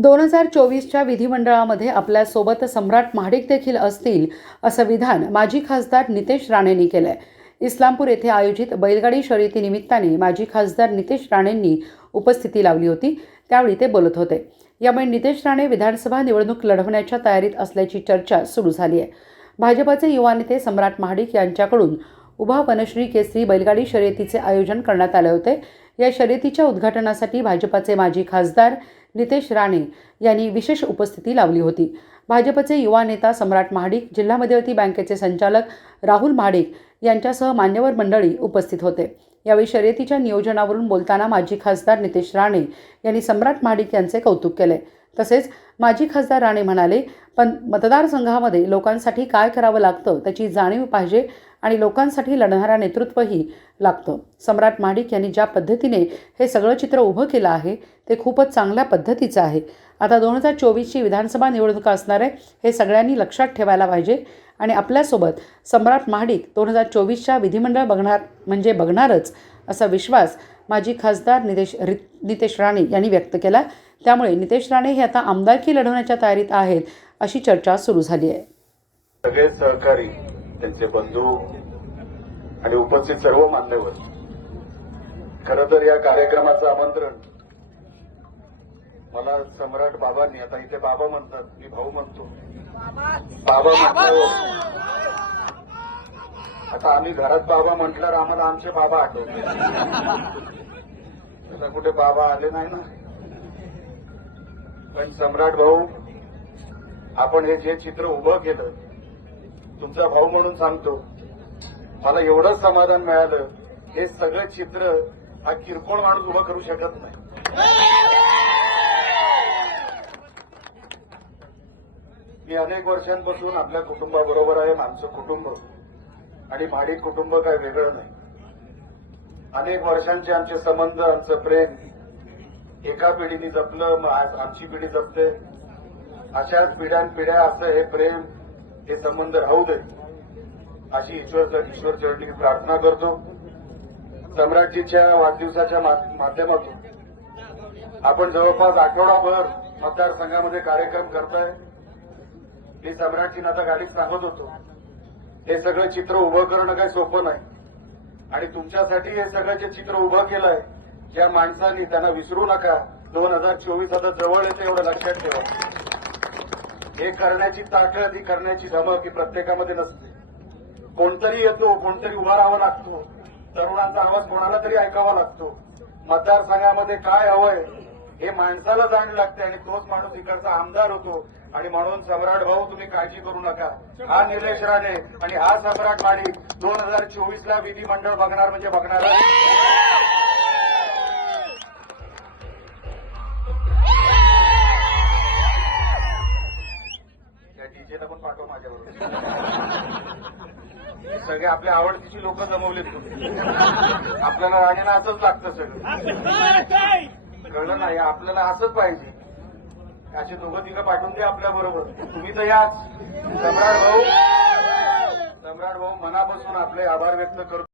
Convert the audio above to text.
दोन हजार चोवीसच्या विधिमंडळामध्ये आपल्यासोबत सम्राट महाडिक देखील असतील असं विधान माजी खासदार नितेश राणेंनी केलंय. इस्लामपूर येथे आयोजित बैलगाडी शर्यतीनिमित्ताने माजी खासदार नितेश राणेंनी उपस्थिती लावली होती त्यावेळी ते बोलत होते. यामुळे नितेश राणे विधानसभा निवडणूक लढवण्याच्या तयारीत असल्याची चर्चा सुरू झाली आहे भाजपचे युवा नेते सम्राट महाडिक यांच्याकडून उभा वनश्री केसरी बैलगाडी शर्यतीचे आयोजन करण्यात आले होते. या शर्यतीच्या उद्घाटनासाठी भाजपचे माजी खासदार नितेश राणे यांनी विशेष उपस्थिती लावली होती. भाजपचे युवा नेता सम्राट महाडिक जिल्हा मध्यवर्ती बँकेचे संचालक राहुल महाडिक यांच्यासह मान्यवर मंडळी उपस्थित होते. यावेळी शर्यतीच्या नियोजनावरून बोलताना माजी खासदार नितेश राणे यांनी सम्राट महाडिक यांचे कौतुक केले. तसेच माजी खासदार राणे म्हणाले पण मतदारसंघामध्ये लोकांसाठी काय करावं लागतं त्याची जाणीव पाहिजे आणि लोकांसाठी लढणारा नेतृत्वही लागतं. सम्राट महाडिक यांनी ज्या पद्धतीने हे सगळं चित्र उभं केलं आहे ते खूपच चांगल्या पद्धतीचं आहे. आता दोन हजार चोवीसची विधानसभा निवडणूक असणार आहे हे सगळ्यांनी लक्षात ठेवायला पाहिजे आणि आपल्यासोबत सम्राट महाडिक दोन हजार चोवीसच्या विधिमंडळ बघणार म्हणजे बघणारच असा विश्वास माजी खासदार नितेश रि नितेश राणे यांनी व्यक्त केला. त्यामुळे नितेश राणे हे आता आमदारकी लढवण्याच्या तयारीत आहेत अशी चर्चा सुरू झाली आहे. सगळे सहकारी त्यांचे बंधू आणि उपस्थित सर्व मान्यवर. खर तर या कार्यक्रमाचं आमंत्रण मला सम्राट बाबांनी आता इथे बाबा म्हणतात मी भाऊ म्हणतो. बाबा म्हणतो. आता आम्ही घरात बाबा म्हटल्यावर आम्हाला आमचे बाबा आठवले तसा कुठे बाबा आले नाही ना? पण सम्राट भाऊ आपण हे जे चित्र उभं केलं तुमचा भाऊ म्हणून सांगतो. मला एवढं समाधान मिळालं हे सगळं चित्र हा किरकोळ माणूस उभं करू शकत नाही. मी अनेक वर्षांपासून आपल्या कुटुंबाबरोबर आहे आमचं कुटुंब. आणि भाडी कुटुंब काय वेगळं नाही. अनेक वर्षांचे आमचे संबंध आमचं प्रेम एका पिढीने जपलं मग आज आमची पिढी जपते. अशाच पिढ्यानपिढ्या असं हे प्रेम हे संबंध राहू दे. अशी ईश्वर ईश्वर चरणी प्रार्थना करतो. सम्राटजीच्या वाढदिवसाच्या मा- माध्यमातून आपण जवळपास आठवडाभर मतदारसंघामध्ये कार्यक्रम करताय. मी सम्राटजी आता गाडीत सांगत होतो. हे सगळं चित्र उभं करणं काही सोपं नाही. आणि तुमच्यासाठी हे सगळं जे चित्र उभं केलंय ज्या माणसांनी त्यांना विसरू नका दोन हजार चोवीस आता जवळ येते एवढं लक्षात ठेवा. हे करण्याची ताकद ही करण्याची धमक ही प्रत्येकामध्ये नसते. कोणतरी येतो कोणतरी उभा राहावा लागतो. तरुणांचा आवाज कोणाला तरी ऐकावा लागतो. मतदारसंघामध्ये काय हवंय हे माणसाला जाणं लागते आणि तोच माणूस इकडचा आमदार होतो. आणि म्हणून सम्राट भाऊ तुम्ही काळजी करू नका. हा निलेश राणे आणि हा सम्राट माणिक दोन हजार चोवीस ला विधिमंडळ बघणार म्हणजे बघणार पाठव माझ्याबरोबर. सगळे आपल्या आवडतीची लोक जमवलेत तुम्ही. आपल्याला राणीला असंच लागतं सगळं. कळलं नाही आपल्याला असंच पाहिजे. असे दोघं तिघं पाठवून दे आपल्या बरोबर. तुम्ही तर याच. सम्राट भाऊ. सम्राट भाऊ मनापासून आपले आभार व्यक्त करतो.